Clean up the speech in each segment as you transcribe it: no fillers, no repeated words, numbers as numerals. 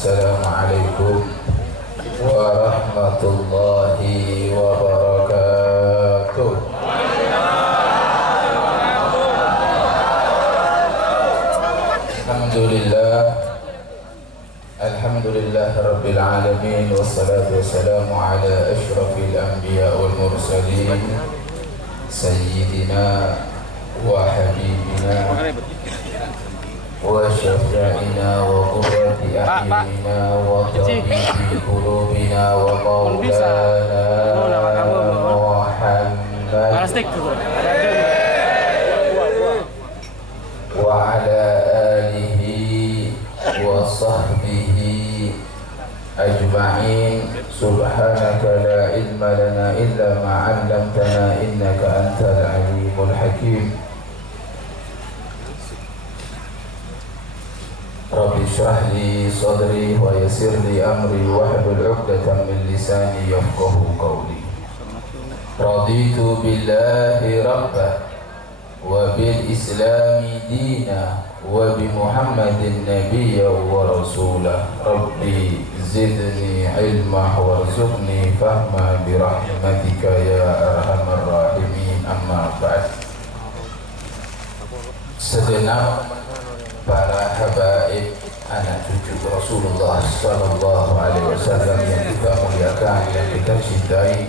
Assalamualaikum warahmatullahi wabarakatuh. Alhamdulillah Rabbil Alamin. Wassalatu wassalamu ala ashrafil anbiya wal mursalin Sayyidina wa habibina wa syafi'ina wa qurrati a'yunina wa tabibi qulubina wa maulana Muhammad wa ala alihi wa sahbihi ajma'in. Subhanaka la ilma lana illa ma 'allamtana innaka antal alimul hakim. Rabbi shrah li sadri wa yassir li amri wahlul 'uqdatam min lisani yafqahu qawli. Raditu billahi rabban wa bil islami dina wa bi Muhammadin nabiyya wa rasulah. Rabbi zidni ilma warzuqni fahma bi rahmatika ya arhamar rahimin. Amma ba'd. Segenap para habaib anak cucu Rasulullah sallallahu alaihi wasallam yang kita muliakan, yang kita cintai,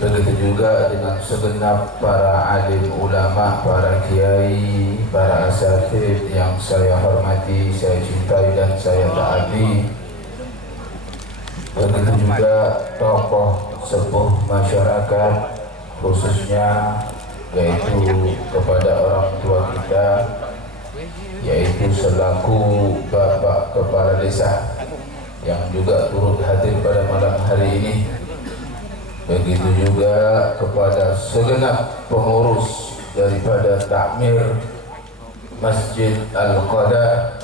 begitu juga dengan segenap para alim ulama, para kiai, para asatidz yang saya hormati, saya cintai dan saya taati. Begitu juga tokoh sepuh masyarakat, khususnya yaitu kepada orang tua kita, yaitu selaku Bapak Kepala Desa yang juga turut hadir pada malam hari ini. Begitu juga kepada segenap pengurus daripada takmir Masjid Al-Qada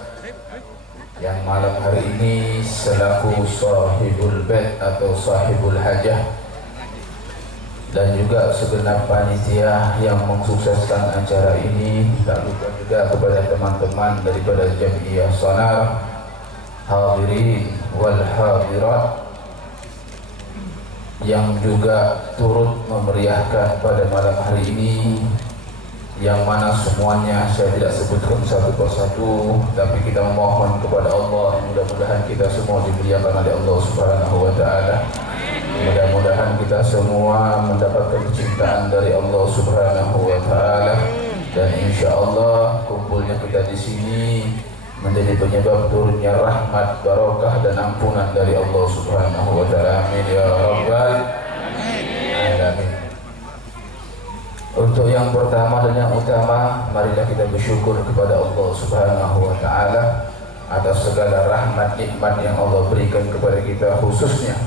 yang malam hari ini selaku sahibul bait atau sahibul hajah, dan juga segenap panitia yang mensukseskan acara ini. Tak lupa juga kepada teman-teman daripada Jamiah Sanar, hadirin wal hadirat yang juga turut memeriahkan pada malam hari ini, yang mana semuanya saya tidak sebutkan satu persatu, tapi kita memohon kepada Allah, mudah-mudahan kita semua dimuliakan oleh Allah Subhanahu wa taala. Mudah-mudahan kita semua mendapatkan kecintaan dari Allah Subhanahu wa taala, dan insyaallah kumpulnya kita di sini menjadi penyebab turunnya rahmat, barokah dan ampunan dari Allah Subhanahu wa taala. Amin ya rabbal alamin. Untuk yang pertama dan yang utama, marilah kita bersyukur kepada Allah Subhanahu wa taala atas segala rahmat nikmat yang Allah berikan kepada kita, khususnya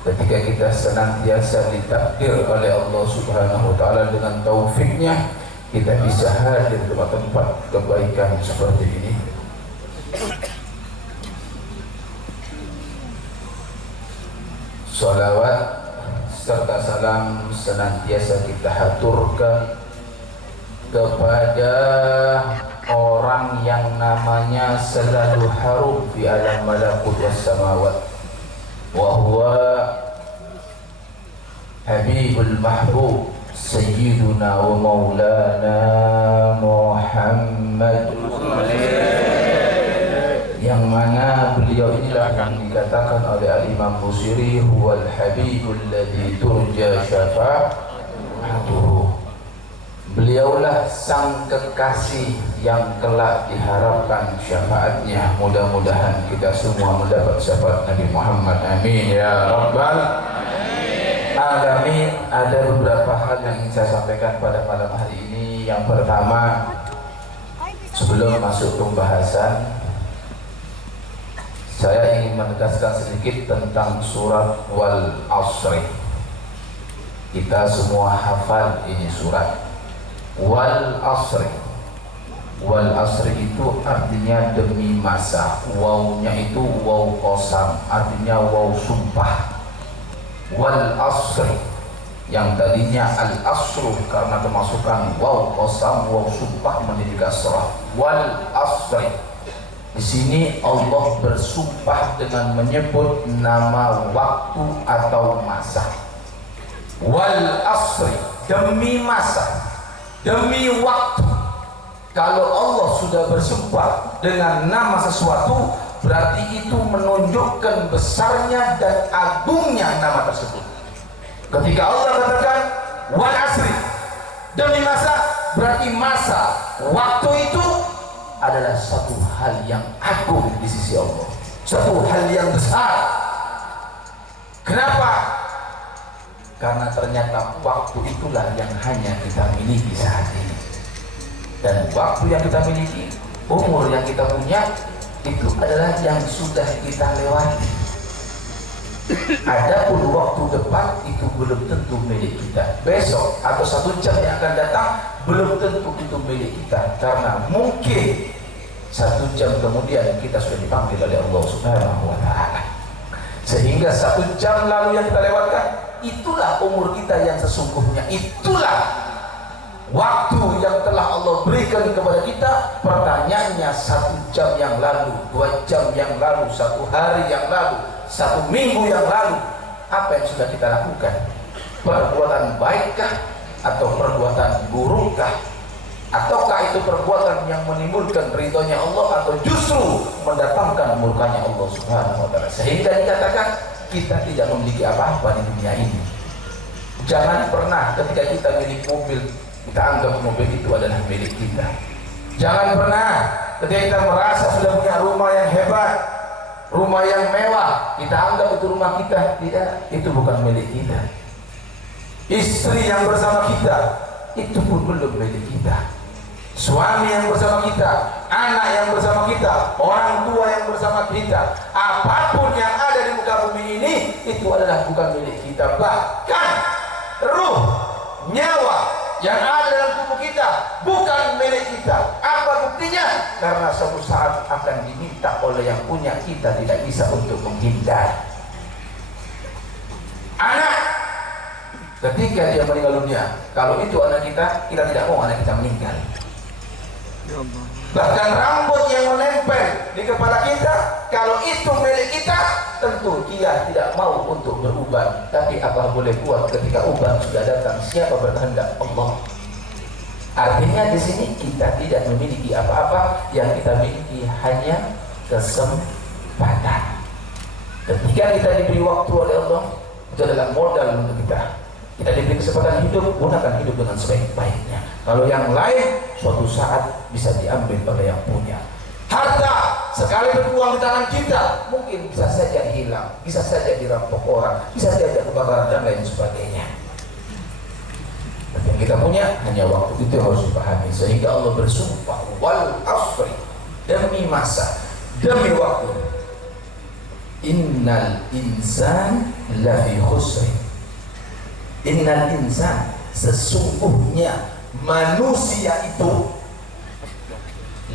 ketika kita senantiasa ditakdir oleh Allah Subhanahu wa taala dengan taufiknya kita bisa hadir di tempat kebaikan seperti ini. Salawat serta salam senantiasa kita haturkan kepada orang yang namanya selalu harum di alam malakut was samawat, wa huwa Habibul Mahbub Sayyiduna wa Maulana Muhammad, yang mana beliau inilah yang dikatakan oleh Al-Imam Busiri, huwal habibul ladzi turja syafa'atuhu. Beliaulah sang kekasih yang kelak diharapkan syafaatnya. Mudah-mudahan kita semua mendapat syafaat Nabi Muhammad. Amin ya rabbal alamin. Ada beberapa hal yang ingin saya sampaikan pada malam hari ini. Yang pertama, sebelum masuk pembahasan, saya ingin menegaskan sedikit tentang surat Wal Asri. Kita semua hafal ini surat Wal Asri. Wal Asri itu artinya demi masa. Wawnya itu waw qasam, artinya waw sumpah. Wal Asri yang tadinya al asru karena kemasukan waw qasam, waw sumpah menjadi kasrah. Wal Asri, Di sini Allah bersumpah dengan menyebut nama waktu atau masa. Wal asri, demi masa, demi waktu. Kalau Allah sudah bersumpah dengan nama sesuatu, berarti itu menunjukkan besarnya dan agungnya nama tersebut. Ketika Allah katakan wal asri, demi masa, berarti masa, waktu itu adalah satu hal yang agung di sisi Allah, satu hal yang besar. Kenapa? Karena ternyata waktu itulah yang hanya kita miliki saat ini. Dan waktu yang kita miliki, umur yang kita punya, itu adalah yang sudah kita lewati. Adapun waktu depan itu belum tentu milik kita. Besok atau 1 jam yang akan datang belum tentu itu milik kita, karena mungkin 1 jam kemudian kita sudah dipanggil oleh Allah Subhanahu wa Ta'ala. Sehingga 1 jam lalu yang kita lewatkan, itulah umur kita yang sesungguhnya. Itulah waktu yang telah Allah berikan kepada kita. Pertanyaannya, 1 jam yang lalu, 2 jam yang lalu, 1 hari yang lalu, 1 minggu yang lalu, apa yang sudah kita lakukan? Perbuatan baikkah atau perbuatan burukkah? Ataukah itu perbuatan yang menimbulkan ridhonya Allah atau justru mendatangkan murkanya Allah Subhanahu wa Ta'ala? Sehingga dikatakan kita tidak memiliki apa-apa di dunia ini. Jangan pernah ketika kita milik mobil, kita anggap mobil itu adalah milik kita. Jangan pernah ketika kita merasa sudah punya rumah yang hebat, rumah yang mewah, kita anggap itu rumah kita. Tidak, itu bukan milik kita. Istri yang bersama kita, itu pun belum milik kita. Suami yang bersama kita, anak yang bersama kita, orang tua yang bersama kita, apapun yang ada di muka bumi ini, itu adalah bukan milik kita. Bahkan ruh, nyawa yang ada dalam tubuh kita bukan milik kita. Apa buktinya? Karena suatu saat akan diminta oleh yang punya, kita tidak bisa untuk menghindar. Anak, ketika dia meninggal dunia, kalau itu anak kita, kita tidak mau anak kita meninggal. Bahkan rambut yang menempel di kepala kita, kalau itu milik kita, tentu dia tidak mau untuk beruban. Tapi apa boleh buat ketika uban sudah datang? Siapa berkehendak? Allah. Artinya di sini kita tidak memiliki apa-apa, yang kita miliki hanya kesempatan. Ketika kita diberi waktu oleh Allah, itu adalah modal untuk kita. Kita diberi kesempatan hidup, gunakan hidup dengan sebaik-baiknya. Kalau yang lain, suatu saat bisa diambil oleh yang punya. Harta, sekali berbuang di tangan kita, mungkin bisa saja hilang, bisa saja dirampok orang, bisa saja kebakaran dan lain sebagainya. Yang kita punya hanya waktu, itu harus dipahami. Sehingga Allah bersumpah, wal asri, demi masa, demi waktu. Innal insan lafi khusri. Innal insan, sesungguhnya manusia itu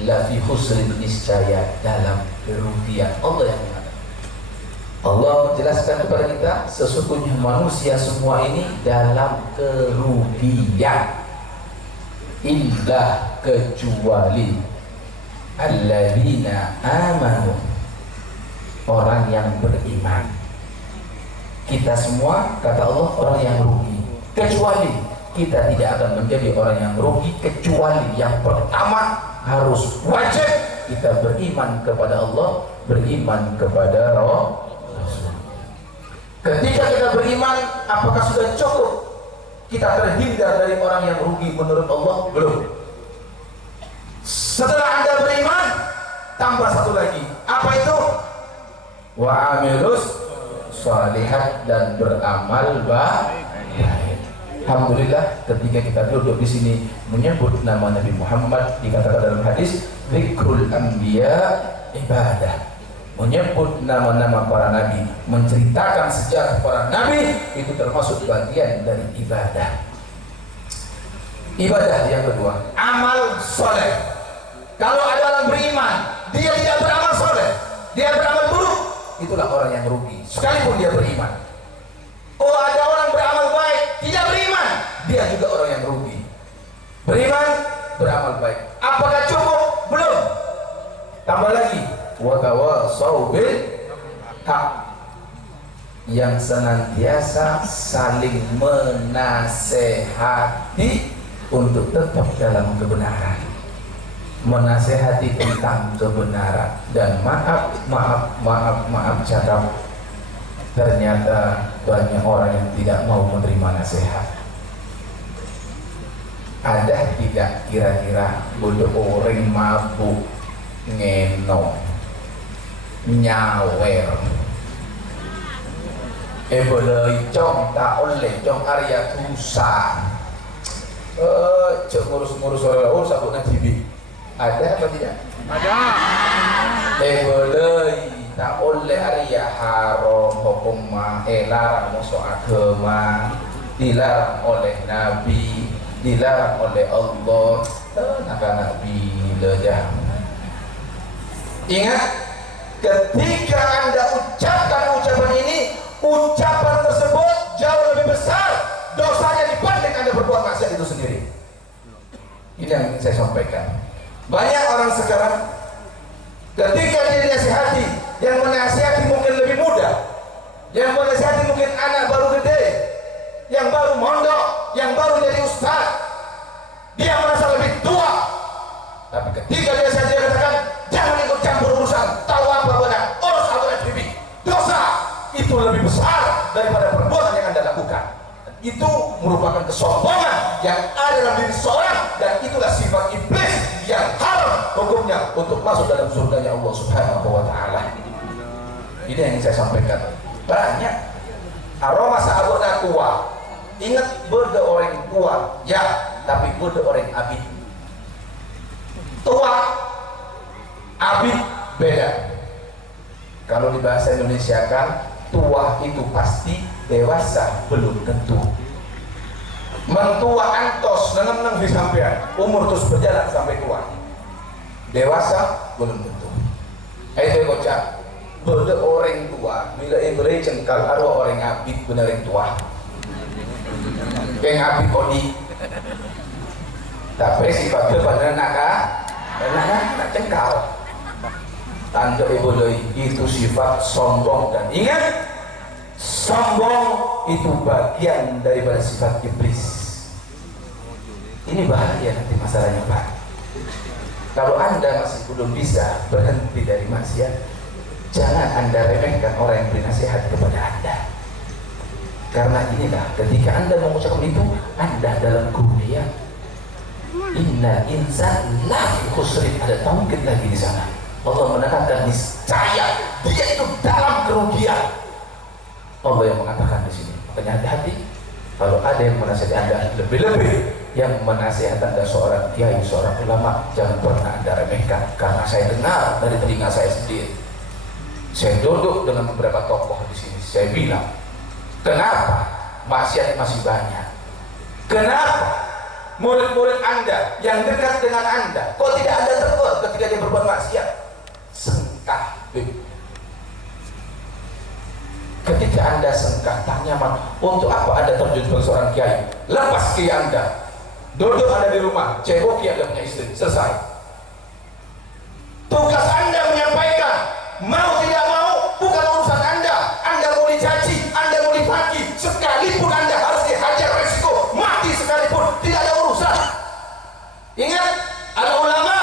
lafi khusrin, niscaya dalam kerugian. Allah yang mengatakan. Allah menjelaskan kepada kita, sesungguhnya manusia semua ini dalam kerugian. Illa, kecuali alladzina amanu, orang yang beriman. Kita semua, kata Allah, orang yang rugi. Kecuali kita tidak akan menjadi orang yang rugi, kecuali yang pertama harus wajib kita beriman kepada Allah, beriman kepada Rasul. Ketika kita beriman, apakah sudah cukup kita terhindar dari orang yang rugi menurut Allah? Belum. Setelah Anda beriman, tambah satu lagi. Apa itu? Wa amilus shalihat, dan beramal baik. Alhamdulillah, ketika kita duduk di sini menyebut nama Nabi Muhammad, dikatakan dalam hadis, zikrul anbiya ibadah. Menyebut nama-nama para nabi, menceritakan sejarah para nabi, itu termasuk bagian dari ibadah. Ibadah yang kedua, amal soleh. Kalau ada orang beriman, dia tidak beramal soleh, dia beramal buruk, itulah orang yang rugi, sekalipun dia beriman. Oh, ada orang beramal baik, tidak beriman, dia juga orang yang rugi. Beriman, beramal baik. Apakah cukup? Belum. Tambah lagi, wa tawassaw bil haq, yang senantiasa saling menasehati untuk tetap dalam kebenaran, menasehati tentang kebenaran. Dan maaf cakap, ternyata banyak orang yang tidak mau menerima nasihat. Ada tidak kira-kira bodoh orang mabuk, ngeno, nyawer, boleh cong tak oleh cong Arya Tusa, cok ngurus-ngurus orang sabuk TV. Ada apa tidak? Ada. Boleh tak oleh Arya haram hukum larang musuh agama, dilarang oleh Nabi, dilarang oleh Allah. Nak bila dah. Ingat, ketika Anda ucapkan ucapan ini, ucapan tersebut jauh lebih besar dosanya dibanding Anda berbuat maksiat itu sendiri. Ini yang ingin saya sampaikan. Banyak orang sekarang ketika dia dinasihati, yang menasihati mungkin lebih muda, yang menasihati mungkin anak baru gede, yang baru mondok, yang baru jadi ustaz, dia merasa lebih tua. Tapi ketika dia katakan jangan ikut campur urusan, tahu apa benar, urus aturan pribadi, dosa itu lebih besar daripada perbuatan yang Anda lakukan. Itu merupakan kesombongan yang ada dalam diri seorang, dan itulah sifat iblis yang haram hukumnya untuk masuk dalam surganya Allah Subhanahu wa Ta'ala. Ini yang saya sampaikan. Banyak aroma sahabat tua. Ingat, beda orang tua ya, tapi beda orang abid. Tua abid beda. Kalau di bahasa Indonesia kan, tua itu pasti, dewasa belum tentu. Mentua antos neng di sampean, umur terus berjalan sampai tua. Dewasa belum tentu. Itu kocak. Beda orang tua, bila boleh jengkal arwah orang abid benar yang tua. Kayak abid kodi. Tapi sifatnya benar nak jengkal. Tanda boleh itu sifat sombong. Dan ingat, sombong itu bagian daripada sifat iblis. Ini bahaya nanti masalahnya, Pak. Kalau Anda masih belum bisa berhenti dari maksiat, jangan Anda remehkan orang yang beri nasihat kepada Anda. Karena inilah ketika Anda mengucapkan itu, Anda dalam kerugian. Inna insan lafi khusrin, ada tauhid lagi di sana. Allah menekankan niscaya dia itu dalam kerugian. Allah yang mengatakan di sini. Makanya hati-hati kalau ada yang menasihati Anda, lebih-lebih yang menasihati Anda seorang kiai, seorang ulama, jangan pernah Anda remehkan. Karena saya dengar dari telinga saya sendiri. Saya duduk dengan beberapa tokoh di sini. Saya bilang, kenapa maksiat masih banyak? Kenapa murid-murid Anda yang dekat dengan Anda kok tidak Anda tegur ketika dia berbuat maksiat? Sengkah. Ketika Anda sengkah, tanya untuk apa Anda terjun sebagai seorang kiai? Lepas kiai Anda, duduk Anda di rumah, ceboki Anda punya istri, selesai. Tugas Anda menyampaikan, mau tidak mau bukan urusan Anda. Anda mau dicaci, Anda mau dipaki, sekalipun Anda harus dihajar resiko mati sekalipun, tidak ada urusan. Ingat, ada ulama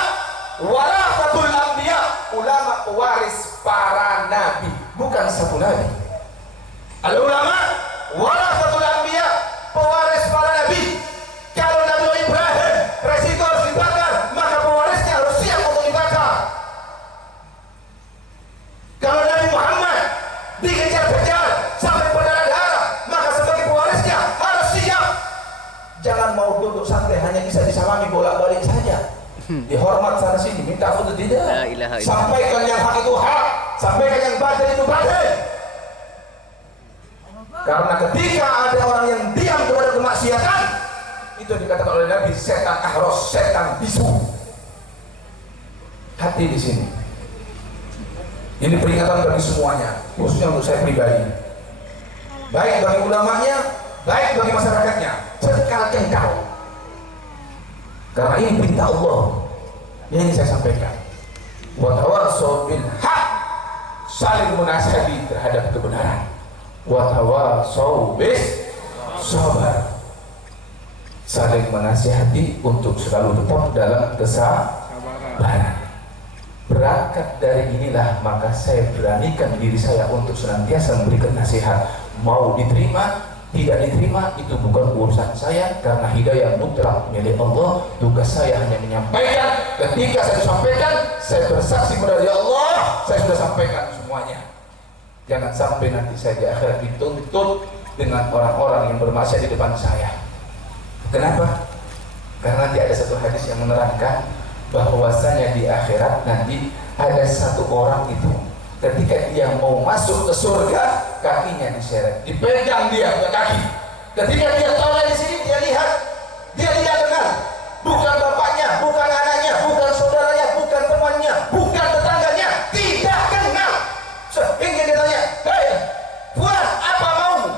warasatul anbiya, ulama waris para nabi, bukan satu nabi. Ada ulama warasatul anbiya, pewaris para nabi. Kalau Nabi Ibrahim resiko harus dibakar, maka pewarisnya harus siap untuk dibakar. Kalau Nabi Muhammad dikejar-kejar sampai berdarah-darah, maka sebagai pewarisnya harus siap. Jangan mau duduk santai hanya bisa disalami bolak-balik saja. Dihormat sana sini, minta foto tidak. Sampaikan yang hak itu hak, sampaikan yang batil itu batil. Karena ketika ada orang yang diam kepada kemaksiatan, itu dikatakan oleh Nabi setan ahros, setan bisu. Hati di sini. Ini peringatan bagi semuanya, khususnya untuk saya pribadi. Baik bagi ulamanya, baik bagi masyarakatnya. Cengkal-cengkal. Karena ini perintah Allah. Ini yang saya sampaikan. wa tawassaw bil haq, saling menasihati terhadap kebenaran, wa tawassaw bis sabar, saling menasihati untuk selalu tetap dalam kesabaran. Berangkat dari inilah maka saya beranikan diri saya untuk senantiasa memberikan nasihat. Mau diterima, tidak diterima, itu bukan urusan saya, karena hidayah mutlak milik Allah. Tugas saya hanya menyampaikan. Ketika saya sampaikan, saya bersaksi kepada Allah, saya sudah sampaikan semuanya. Jangan sampai nanti saya di akhirat dituntut dengan orang-orang yang bermaksiat di depan saya. Kenapa? Karena nanti ada satu hadis yang menerangkan bahwasanya di akhirat nanti ada satu orang itu ketika dia mau masuk ke surga, kakinya diseret, dipegang dia ke kaki. Ketika dia toleh di sini, dia lihat, dia tidak kenal, bukan bapaknya, bukan anaknya, bukan saudaranya, bukan temannya, bukan tetangganya, tidak kenal. Sehingga dia tanya, hei, Fuad, apa maumu?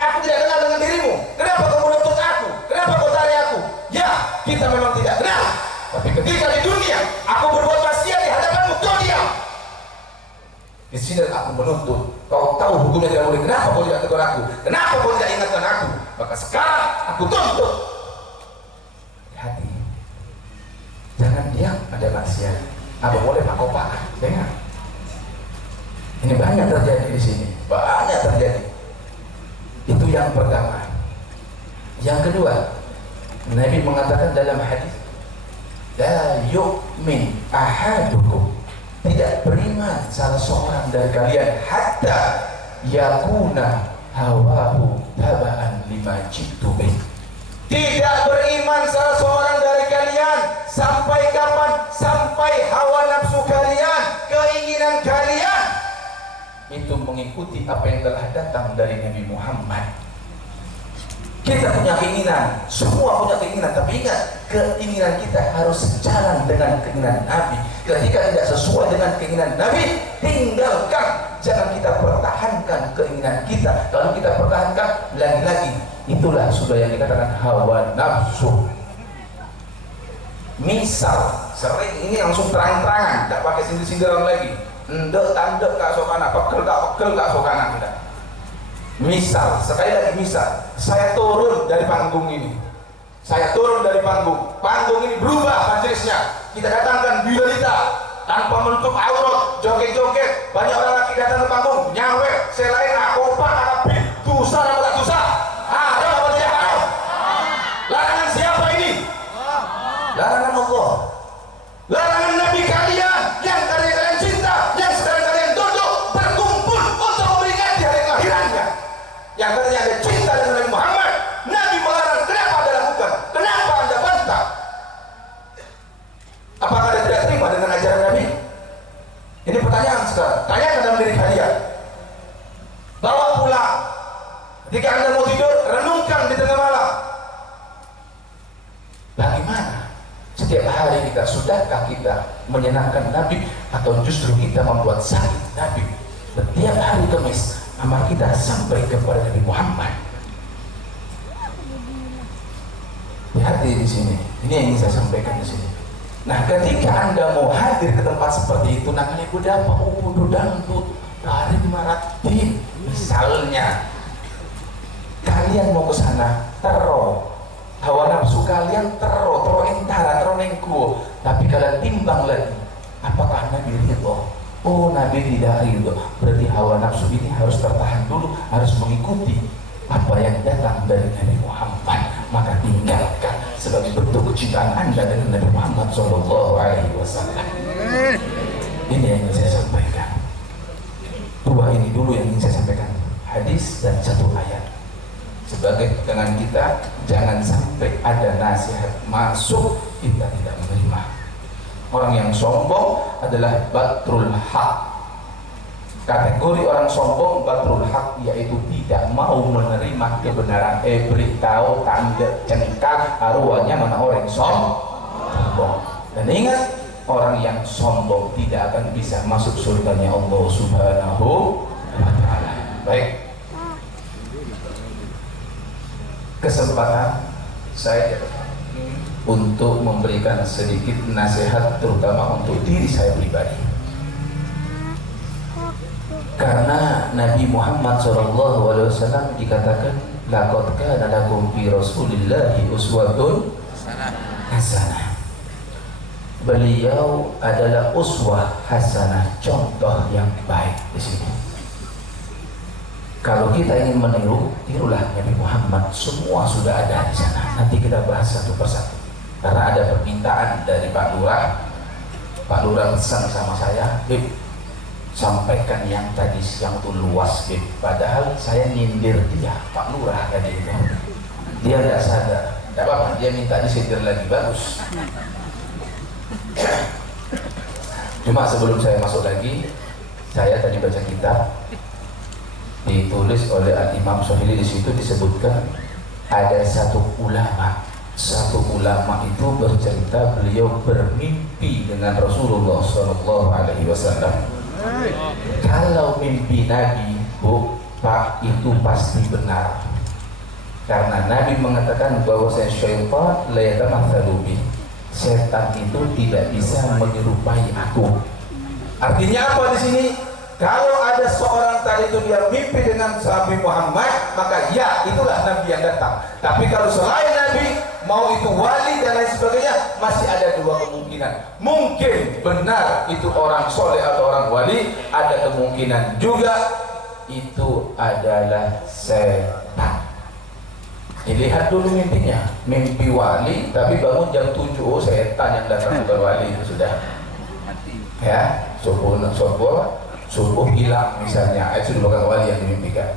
Aku tidak kenal dengan dirimu. Kenapa kamu menuntut aku? Kenapa kau tarik aku? Ya, kita memang tidak kenal. Tapi ketika di dunia, aku berbuat maksiat di hadapanmu, kau diam. Di sini aku menuntut, kau tahu hukumnya tidak boleh. Kenapa kau tidak tegur aku? Kenapa kau tidak ingatkan aku? Maka sekarang aku tuntut. Hati, jangan diam ada maksiat. Apa boleh kau pakai? Dengar. Ini banyak terjadi di sini, banyak terjadi. Itu yang pertama. Yang kedua, Nabi mengatakan dalam hadis, la yu'min ahadukum, tidak beriman salah seorang dari kalian hatta yakuna hawahu tabaan lima jitu bih. Tidak beriman salah seorang dari kalian sampai kapan? Sampai hawa nafsu kalian, keinginan kalian itu mengikuti apa yang telah datang dari Nabi Muhammad. Kita punya keinginan, semua punya keinginan, tapi ingat, keinginan kita harus sejalan dengan keinginan Nabi. Ketika tidak sesuai dengan keinginan Nabi, tinggalkan. Jangan kita pertahankan keinginan kita. Kalau kita pertahankan, lagi-lagi itulah sudah yang dikatakan hawa nafsu. Misal, sering ini langsung terang-terangan, tidak pakai sindir-sindiran lagi. Ndek tandek kak sokana, pekel kak sokana, tidak. Misal, sekali lagi misal, saya turun dari panggung ini, saya turun dari panggung ini berubah majelisnya, kita datangkan biolita tanpa menutup aurat, joget-joget, banyak orang lagi datang ke panggung, nyawer, selain akopa, arabin, dosa dan tak dosa, ada apa tidak haram? Larangan siapa ini? Larangan Allah, larangan Nabi kalian, yang kalian cinta, yang sedang kalian duduk berkumpul untuk memperingati hari kelahirannya. Yang katanya ada cinta dengan Nabi Muhammad, Nabi melarang, kenapa Anda lakukan? Kenapa Anda bantah? Apakah Anda tidak terima dengan ajaran Nabi? Ini pertanyaan sekarang. Tanyakan dalam diri kalian. Bawa pulang. Ketika Anda mau tidur, renungkan di tengah malam. Bagaimana? Setiap hari kita, sudahkah kita menyenangkan Nabi, atau justru kita membuat sakit Nabi? Setiap hari Kamis, amal kita sampai kepada Nabi Muhammad. Hati di sini. Ini yang ingin saya sampaikan di sini. Nah, ketika Anda mau hadir ke tempat seperti itu, nah kalian udah apa? Udah dangdut, dari maratin. Misalnya, kalian mau ke sana, tero, hawa nafsu kalian tero entara, nengku. Tapi kalian timbang lagi, apakah Nabi ridho? Oh, Nabi tidak ridho. Berarti hawa nafsu ini harus tertahan dulu, harus mengikuti apa yang datang dari Nabi Muhammad. Maka tinggalkan sebagai bentuk kecintaan Anda dengan Nabi Muhammad SAW. Ini yang ingin saya sampaikan. Dua ini dulu yang ingin saya sampaikan, hadis dan satu ayat. Sebagai pegangan kita, jangan sampai ada nasihat masuk kita tidak menerima. Orang yang sombong adalah batrul haq. Kategori orang sombong batrul haq, yaitu tidak mau menerima kebenaran. Beritahu tanda cengkak arwahnya mana orang sombong. Dan ingat, orang yang sombong tidak akan bisa masuk surganya Allah Subhanahu wa ta'ala. Baik, kesempatan saya untuk memberikan sedikit nasihat terutama untuk diri saya pribadi. Karena Nabi Muhammad SAW dikatakan laqad kana lakum fi Rasulillahi uswatun hasanah. Beliau adalah uswah hasanah, contoh yang baik di sini. Kalau kita ingin meniru, tirulah Nabi Muhammad. Semua sudah ada di sana. Nanti kita bahas satu persatu. Karena ada permintaan dari Pak Lurah. Pak Lurah pesan sama saya, Bib, sampaikan yang tadi siang itu luas, Bib. Padahal saya nyindir dia, Pak Lurah tadi itu. Dia tidak sadar. Tidak apa-apa, dia minta disindir lagi, bagus. Cuma sebelum saya masuk lagi, saya tadi baca kitab ditulis oleh Al-Imam Syafili. Di situ disebutkan ada satu ulama itu bercerita beliau bermimpi dengan Rasulullah SAW. Kalau mimpi Nabi, Bu, Pak, itu pasti benar. Karena Nabi mengatakan bahwa syaitan la yatamatsalu bi. Setan itu tidak bisa menyerupai aku. Artinya apa di sini? Kalau ada seorang tadi itu dia mimpi dengan Nabi Muhammad, maka ya itulah Nabi yang datang. Tapi kalau selain Nabi, mau itu wali dan lain sebagainya, masih ada dua kemungkinan. Mungkin benar itu orang soleh atau orang wali, ada kemungkinan juga itu adalah setan. Dilihat dulu mimpinya, mimpi wali tapi bangun jam 7, oh setan yang datang, bukan wali, itu sudah ya, subuh hilang misalnya, itu bukan wali yang dimimpikan.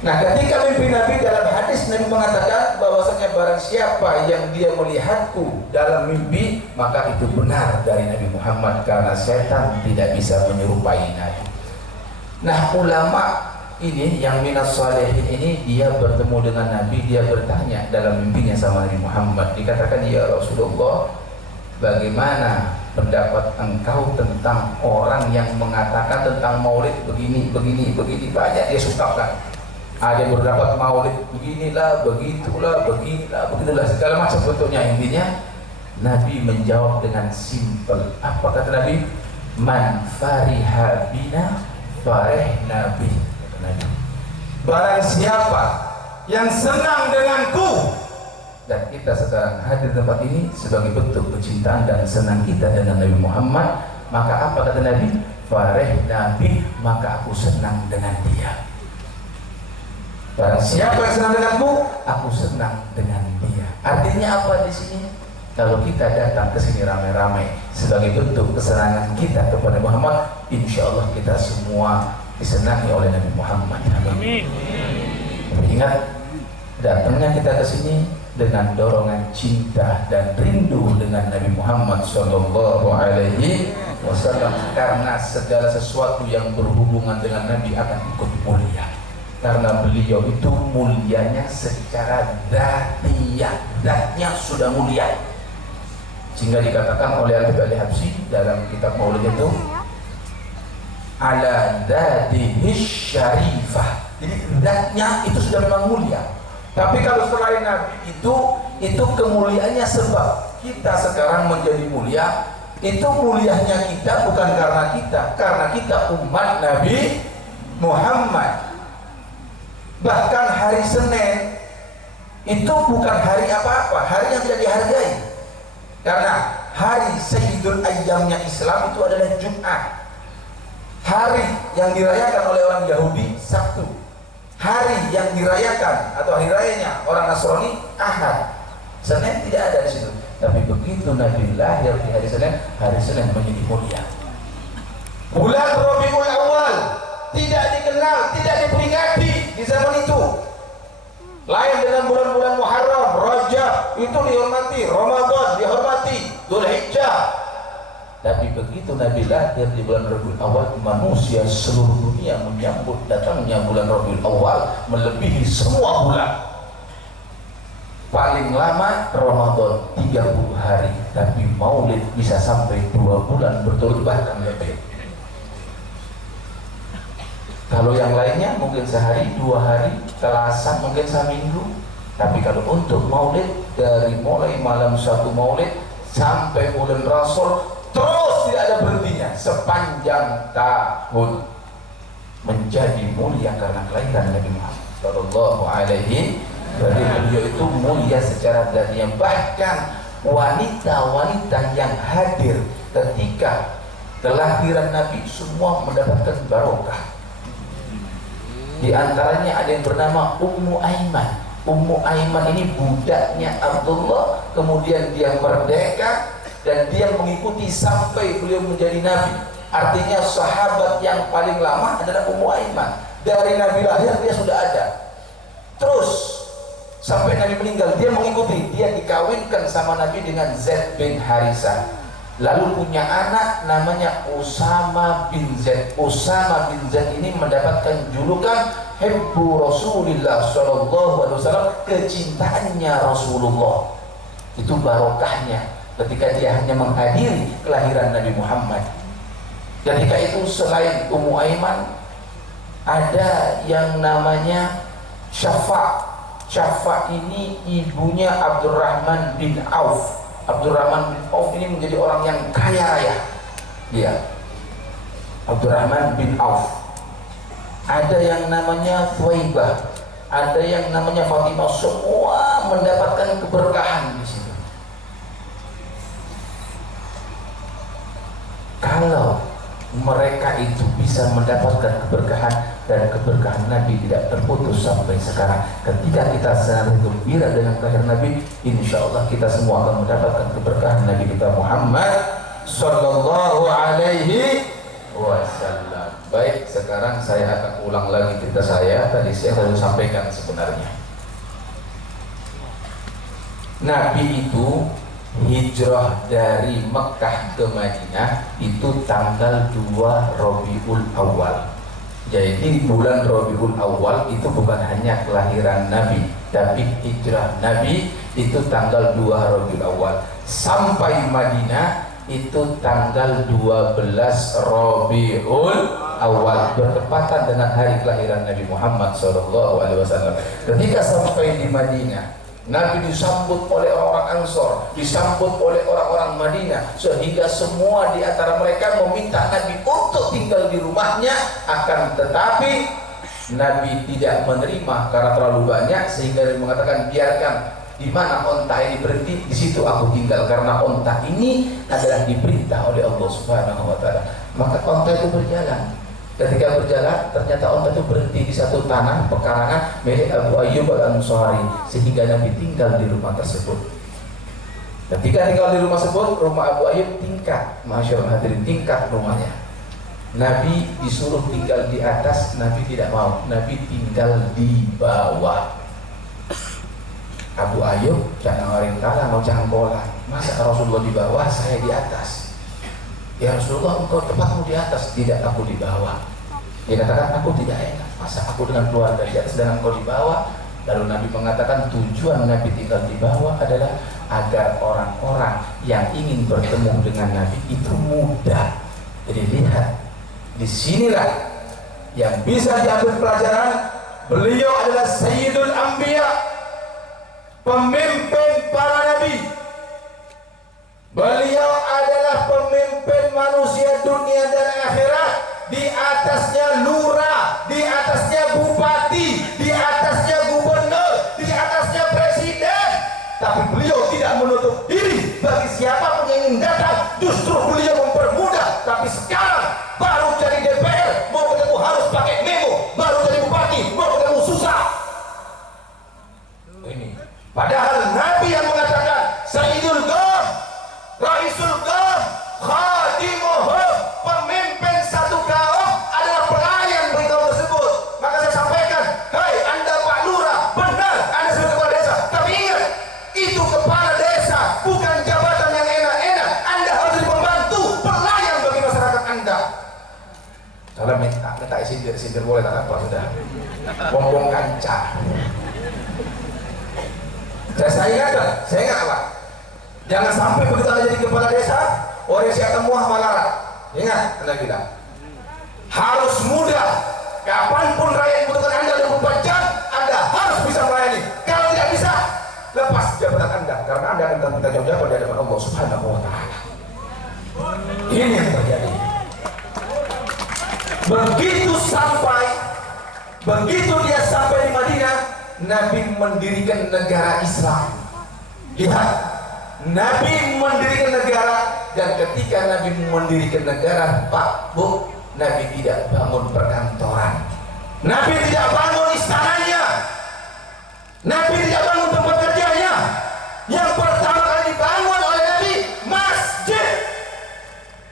Nah, ketika mimpi Nabi, dalam hadis Nabi mengatakan bahwasanya barang siapa yang dia melihatku dalam mimpi, maka itu benar dari Nabi Muhammad, karena setan tidak bisa menyerupai Nabi. Nah, ulama ini yang minas salihin ini, dia bertemu dengan Nabi, dia bertanya dalam mimpinya sama Nabi Muhammad, dikatakan, ya Rasulullah, bagaimana pendapat engkau tentang orang yang mengatakan tentang maulid begini banyak dia sukakan. Ada yang berpendapat maulid beginilah, begitulah, segala macam bentuknya. Intinya Nabi menjawab dengan simpel. Apa kata Nabi? Man fariha bina farihna bih. Barang siapa yang senang denganku, dan kita sekarang hadir di tempat ini sebagai bentuk kecintaan dan senang kita dengan Nabi Muhammad, maka apa kata Nabi? Farih Nabi, maka aku senang dengan dia. Barang siapa yang senang denganku, aku senang dengan dia. Artinya apa di sini? Kalau kita datang ke sini ramai-ramai sebagai bentuk kesenangan kita kepada Muhammad, insya Allah kita semua disenangi oleh Nabi Muhammad. Amin. Ingat, datangnya kita ke sini dengan dorongan cinta dan rindu dengan Nabi Muhammad Sallallahu Alaihi Wasallam, karena segala sesuatu yang berhubungan dengan Nabi akan ikut mulia, karena beliau itu mulianya secara dzatiyah, zatnya sudah mulia, sehingga dikatakan oleh Al-Habsyi dalam kitab Maulid itu ala dzatihi syarifah. Jadi zatnya itu sudah memang mulia. Tapi kalau selain Nabi itu kemuliaannya sebab kita sekarang menjadi mulia, itu mulianya kita bukan karena kita umat Nabi Muhammad. Bahkan hari Senin itu bukan hari apa-apa, hari yang tidak dihargai. Karena hari Sayyidul Ayyamnya Islam itu adalah Jumat. Hari yang dirayakan oleh orang Yahudi Sabtu. Hari yang dirayakan atau hari rayanya orang Nasrani Ahad. Senin tidak ada di situ. Tapi begitu Nabi lahir di hari Senin menjadi mulia. Bulan Rabiul Awal tidak dikenal, tidak diperingati di zaman itu. Lain dengan bulan-bulan Muharram, Rajab itu dihormati, Ramadan dihormati, Dzulhijjah. Tapi begitu Nabi lahir di bulan Rabiul Awal, manusia seluruh dunia menyambut datangnya bulan Rabiul Awal melebihi semua bulan. Paling lama Ramadan 30 hari, tapi Maulid bisa sampai 2 bulan berturut bahkan lebih. Kalau yang lainnya mungkin sehari, 2 hari, Selasa mungkin seminggu, Tapi kalau untuk maulid, dari mulai malam satu maulid sampai bulan Rasul terus tidak ada berhentinya sepanjang tahun, menjadi mulia karena kelahiran Nabi Muhammad Sallallahu Alaihi Wasallam. Jadi beliau itu mulia secara darinya. Bahkan wanita-wanita yang hadir ketika kelahiran Nabi semua mendapatkan barokah. Di antaranya ada yang bernama Ummu Aiman. Ummu Aiman ini budaknya Abdullah, kemudian dia merdeka dan dia mengikuti sampai beliau menjadi Nabi. Artinya sahabat yang paling lama adalah Ummu Aiman. Dari Nabi lahir dia sudah ada. Terus sampai Nabi meninggal dia mengikuti. Dia dikawinkan sama Nabi dengan Zaid bin Harisah. Lalu punya anak namanya Usama bin Zaid. Usama bin Zaid ini mendapatkan julukan Hibbu Rasulillah Sallallahu Alaihi Wasallam, kecintaannya Rasulullah. Itu barokahnya ketika dia hanya menghadiri kelahiran Nabi Muhammad. Ketika itu selain Ummu Aiman ada yang namanya Syafa'. Syafa' ini ibunya Abdurrahman bin Auf. Abdurrahman bin Auf ini menjadi orang yang kaya raya. Dia Abdurrahman bin Auf. Ada yang namanya Thuwaibah, ada yang namanya Fatimah. Semua mendapatkan keberkahan di situ. Kalau mereka itu bisa mendapatkan keberkahan, dan keberkahan Nabi tidak terputus sampai sekarang. Ketika kita senang gembira dengan kelahiran Nabi, insya Allah kita semua akan mendapatkan keberkahan Nabi kita Muhammad Sallallahu Alaihi Wasallam. Baik, sekarang saya akan ulang lagi cerita saya. Tadi saya sudah sampaikan sebenarnya. Nabi itu hijrah dari Mekah ke Madinah itu tanggal 2 Rabiul Awal. Jadi bulan Rabiul Awal itu bukan hanya kelahiran Nabi, tapi hijrah Nabi itu tanggal 2 Rabiul Awal. Sampai Madinah itu tanggal 12 Rabiul Awal, bertepatan dengan hari kelahiran Nabi Muhammad SAW. Ketika sampai di Madinah, Nabi disambut oleh orang-orang Ansor, disambut oleh orang-orang Madinah, sehingga semua di antara mereka meminta Nabi untuk tinggal di rumahnya. Akan tetapi Nabi tidak menerima karena terlalu banyak, sehingga Nabi mengatakan, biarkan di mana onta ini berhenti, di situ aku tinggal, karena onta ini adalah diperintah oleh Allah Subhanahu wa Ta'ala. Maka onta itu berjalan. Ketika berjalan, ternyata onta itu berhenti di satu tanah pekarangan milik Abu Ayyub Al-Ansari, sehingga Nabi tinggal di rumah tersebut. Ketika tinggal di rumah tersebut, rumah Abu Ayyub tingkat, masyaallah hadirin, tingkat rumahnya. Nabi disuruh tinggal di atas, Nabi tidak mau. Nabi tinggal di bawah. Abu Ayyub jangan ngawarin kalah, mau jangan bola. Masa Rasulullah di bawah, saya di atas? Ya Rasulullah, engkau tempatmu di atas. Tidak, aku di bawah. Dia katakan, aku tidak enak. Masa aku dengan keluarga di atas dan engkau di bawah? Lalu Nabi mengatakan, tujuan Nabi tinggal di bawah adalah agar orang-orang yang ingin bertemu dengan Nabi itu mudah. Jadi lihat, disinilah yang bisa diambil pelajaran. Beliau adalah Sayyidul Anbiya, pemimpin para nabi. Beliau adalah pemimpin manusia dunia dan akhirat. Di atasnya lurah, di atasnya bupati, di atasnya gubernur, di atasnya presiden. Tapi beliau tidak menutup diri bagi siapapun yang ingin datang. Justru beliau mempermudah. Tapi sekarang baru jadi DPR, mau ketemu harus pakai memo. Baru jadi bupati, mau ketemu susah. Ini padahal Nabi yang mengatakan Sayyidul Qawm, Raisul Qawm, Khadimuhum, pemimpin satu kaum adalah pelayan bagi kaum tersebut. Maka saya sampaikan, hai Anda Pak Lurah, benar Anda sebagai kepala desa. Tapi ingat, itu kepala desa, bukan jabatan yang enak-enak. Anda harus jadi pembantu, pelayan bagi masyarakat Anda. Kalau minta sindir boleh, tak apa sudah. Bombong kancah. Saya ingat apa? Jangan sampai begitu Anda jadi kepala desa, orang siapa muah malarat. Ingat, Anda bilang harus mudah. Kapanpun rakyat membutuhkan Anda 24 jam, Anda harus bisa melayani. Kalau tidak bisa, karena Anda akan bertanggung jawab di hadapan Allah Subhanahu wa taala. Ini yang terjadi. Begitu dia sampai di Madinah, Nabi mendirikan negara Islam. Lihat, Nabi mendirikan negara, dan ketika Nabi mendirikan negara, Pak Bu, Nabi tidak bangun perkantoran, Nabi tidak bangun istananya, Nabi tidak bangun tempat kerjanya. Yang pertama kali dibangun oleh Nabi, masjid.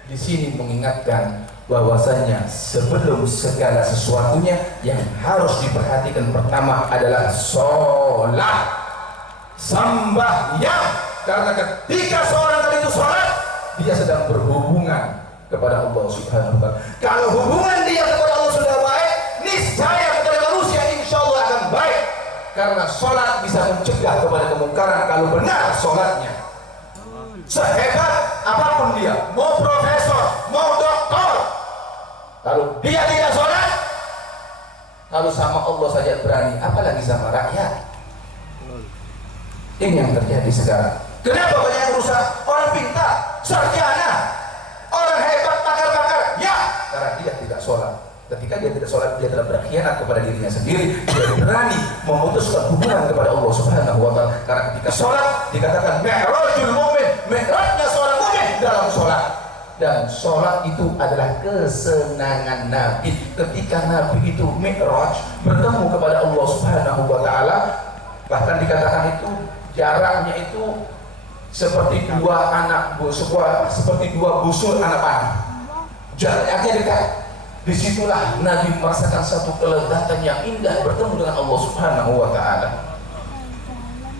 Di sini mengingatkan bahwasanya sebelum segala sesuatunya yang harus diperhatikan pertama adalah sholat, sembahyang. Karena ketika seorang kali itu sholat, dia sedang berhubungan kepada Allah Subhanahu wa taala. Kalau hubungan dia kepada Allah sudah baik, niscaya kepada manusia insya Allah akan baik. Karena sholat bisa mencegah kepada kemungkaran kalau benar sholatnya. Sehebat apapun dia, mau profesor, mau doktor, kalau dia tidak sholat, kalau sama Allah saja berani, apalagi sama rakyat. Ini yang terjadi sekarang. Kenapa banyak yang rusak? Orang pintar, sarjana, orang hebat, pakar-pakar, ya, karena dia tidak sholat. Ketika dia tidak sholat, dia telah berkhianat kepada dirinya sendiri. Dia berani memutuskan hubungan kepada Allah Subhanahu wa taala. Karena ketika sholat dikatakan mi'rajul mu'min, mi'rajnya seorang mu'min dalam sholat. Dan sholat itu adalah kesenangan Nabi. Ketika Nabi itu mi'raj, bertemu kepada Allah Subhanahu wa taala, bahkan dikatakan itu jaraknya itu seperti seperti dua busur anak panah. Jaraknya dekat. Disitulah Nabi merasakan satu kelegatan yang indah bertemu dengan Allah Subhanahu wa taala.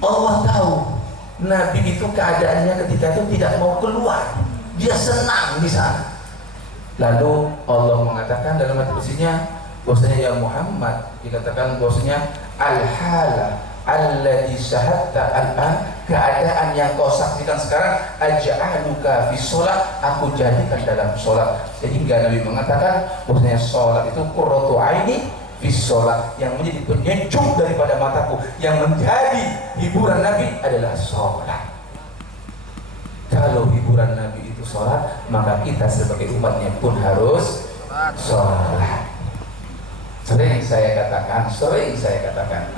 Allah tahu Nabi itu keadaannya ketika itu tidak mau keluar, dia senang di sana. Lalu Allah mengatakan dalam ayat kursinya bahwasanya ya Muhammad, dikatakan bahwasanya al-hala alladzi syahadta al-an, keadaan yang kau saksikan sekarang, aj'aluka fi sholat, aku jadikan dalam sholat. Sehingga Nabi mengatakan bahwasanya sholat itu qurratu aini fi sholat, yang menjadi penyejuk daripada mataku, yang menjadi hiburan Nabi adalah sholat. Kalau hiburan Nabi itu sholat, maka kita sebagai umatnya pun harus sholat. Sering saya katakan,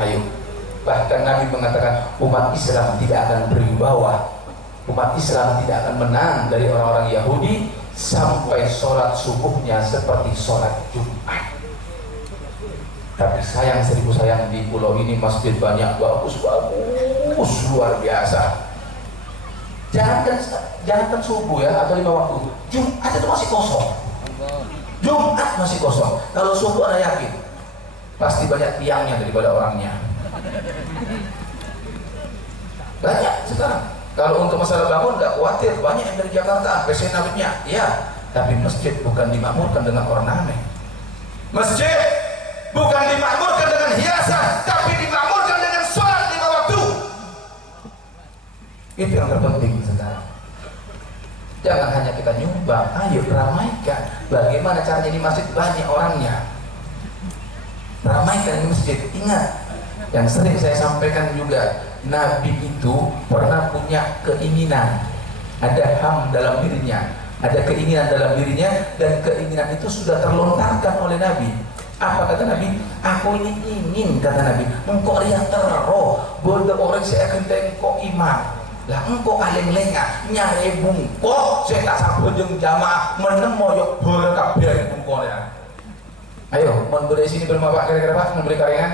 ayo. Bahkan Nabi mengatakan umat Islam tidak akan berwibawa, umat Islam tidak akan menang dari orang-orang Yahudi sampai sholat subuhnya seperti sholat Jumat. Tapi sayang seribu sayang, di pulau ini masjid banyak, bagus luar biasa. Jangankan subuh ya atau 5 waktu, Jumat itu masih kosong. Jumat masih kosong. Kalau subuh Anda yakin pasti banyak tiangnya daripada orangnya. Banyak sekarang. Kalau untuk masalah bangun nggak khawatir, banyak yang dari Jakarta sampai Senabitnya, ya. Tapi masjid bukan dimakmurkan dengan ornamen. Masjid bukan dimakmurkan dengan hiasan, tapi dimakmurkan dengan sholat 5 waktu. Itu yang terpenting sekarang. Jangan hanya kita nyumbang, ayo ramaikan. Bagaimana caranya di masjid banyak orangnya? Ramaikan di masjid. Ingat, yang sering saya sampaikan juga, Nabi itu pernah punya keinginan, ada ham dalam dirinya, ada keinginan dalam dirinya, dan keinginan itu sudah terlontarkan oleh Nabi. Apa kata Nabi? Aku ini ingin, kata Nabi, engkau lihat terroh, bodoh orang saya akan engkau iman. Lah engkau aling lengah, nyari bungkok, saya tak sabun jeng jamaah, menemoyok berkabir bungkoknya. Ayo, memberi sini berapa Pak kira-kira Pak, memberi karengan?